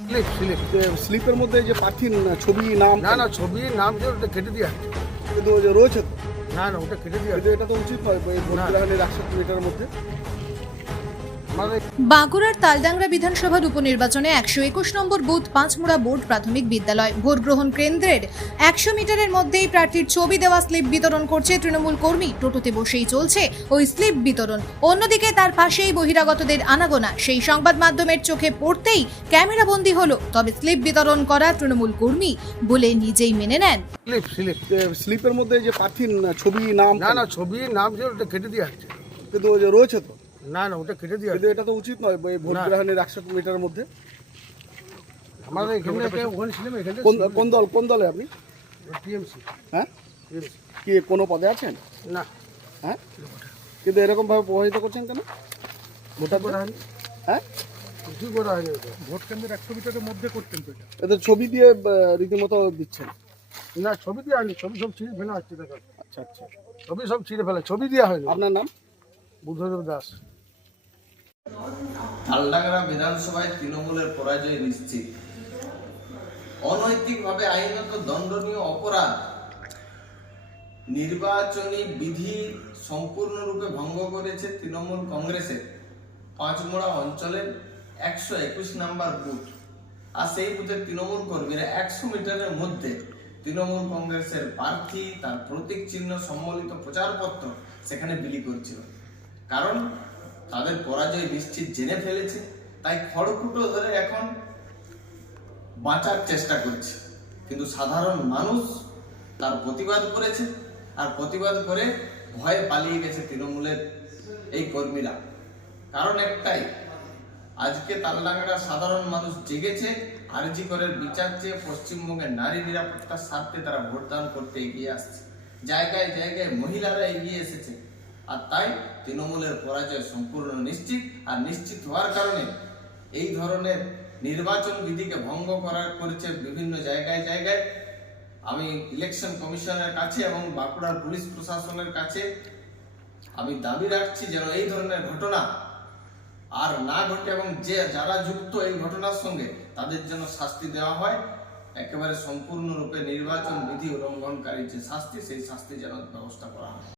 Slip slip স্লিপের মধ্যে যে প্রার্থীর ছবি নাম না না ছবির নাম যে ওটা কেটে দিয়ে আছে। কিন্তু ওই যে রয়েছে তো। না না ওটা কেটে দিয়ে কিন্তু আছে। এটা তো উচিত নয় এই ভোট না। গ্রহণের 100 মিটারের মধ্যে। মানে বাঁকুড়ার তালডাংরা বিধানসভার উপনির্বাচনে 121 নম্বর বুথ পাঁচমুড়া বোর্ড প্রাথমিক বিদ্যালয় ভোট গ্রহণ কেন্দ্রের 100 মিটারের মধ্যেই প্রার্থীর ছবি দেওয়া স্লিপ বিতরণ করছে তৃণমূল কর্মী। টোটোতে বসেই চলছে ওই স্লিপ বিতরণ। অন্যদিকে তার পাশেই বহিরাগতদের আনাগোনা। সেই সংবাদ মাধ্যমের চোখে পড়তেই ক্যামেরাবন্দি হলো। তবে স্লিপ বিতরণ করা তৃণমূল কর্মী বলে নিজেই মেনে নেন। স্লিপ স্লিপ স্লিপের মধ্যে যে প্রার্থীর ছবি নাম না না ছবির নাম যে ওটা কেটে দিয়ে আছে। কিন্তু ওই যে রয়েছে তো। না না ওটা কেটে দিয়ে কিন্তু আছে। এটা তো উচিত নয় এই ভোট না। গ্রহণের 100 মিটারের মধ্যে। আমাদের এখানে ওখানে ছিলাম এখানে কোন দলে আপনি? টিএমসি হ্যাঁ, টিএমসি কি কোনো পদে আছেন? না হ্যাঁ, কিন্তু এরকম ভাবে প্রভাবিত করছেন কেন ভোটার করা হয়নি। হ্যাঁ, কিছুই করা হয়নি ওটা। ভোট কেন্দ্রের 100 মিটারের মধ্যে করতেন তো এটা। এদের ছবি দিয়ে রীতিমতো দিচ্ছেন। না ছবি দিয়ে হয়নি, ছবি সব ছিঁড়ে ফেলা হচ্ছে দেখো। আচ্ছা আচ্ছা, ছবি সব ছিঁড়ে ফেলা, ছবি দেওয়া হয়নি। আপনার নাম? বুদ্ধদেব দাস। তালডাংরা বিধানসভায় তৃণমূলের পরাজয় নিশ্চিত। অনৈতিকভাবে আইনত দণ্ডনীয় অপরাধ, নির্বাচনী বিধি সম্পূর্ণরূপে ভঙ্গ করেছে তৃণমূল কংগ্রেসের পাঁচমোড়া অঞ্চলের 121 নম্বর বুথ। আর সেই বুথের তৃণমূল কর্মীরা 100 মিটারের মধ্যে তৃণমূল কংগ্রেসের প্রার্থী তার প্রতীক চিহ্ন সম্বলিত প্রচারপত্র সেখানে বিলি করছিল। কারণ তাদের পরাজয় নিশ্চিত জেনে ফেলেছে, তাই খড়কুটো ধরে এখন বাঁচার চেষ্টা করছে। কিন্তু সাধারণ মানুষ তার প্রতিবাদ করেছে, আর প্রতিবাদ করে ভয়ে পালিয়ে গেছে তৃণমূলের এই কর্মীরা। কারণ একটাই, আজকে তালডাংরা সাধারণ মানুষ জেগেছে, আরজি করের বিচার চেয়ে পশ্চিমবঙ্গের নারী নিরাপত্তার স্বার্থে তারা ভোটদান করতে এগিয়ে আসছে। জায়গায় জায়গায় মহিলারা এগিয়ে এসেছে। আর তাই তৃণমূলের পরাজয় সম্পূর্ণ নিশ্চিত। আর নিশ্চিত হওয়ার কারণে এই ধরনের নির্বাচন বিধিকে ভঙ্গ করেছে বিভিন্ন জায়গায় জায়গায়। আমি ইলেকশন কমিশনের কাছে এবং বাঁকুড়ার পুলিশ প্রশাসনের কাছে আমি দাবি রাখছি যেন এই ধরনের ঘটনা আর না ঘটে, এবং যারা যুক্ত এই ঘটনার সঙ্গে তাদের জন্য শাস্তি দেওয়া হয়। একেবারে সম্পূর্ণরূপে নির্বাচন বিধি উল্লঙ্ঘনকারী যে শাস্তি, সেই শাস্তি যেন ব্যবস্থা করা হয়।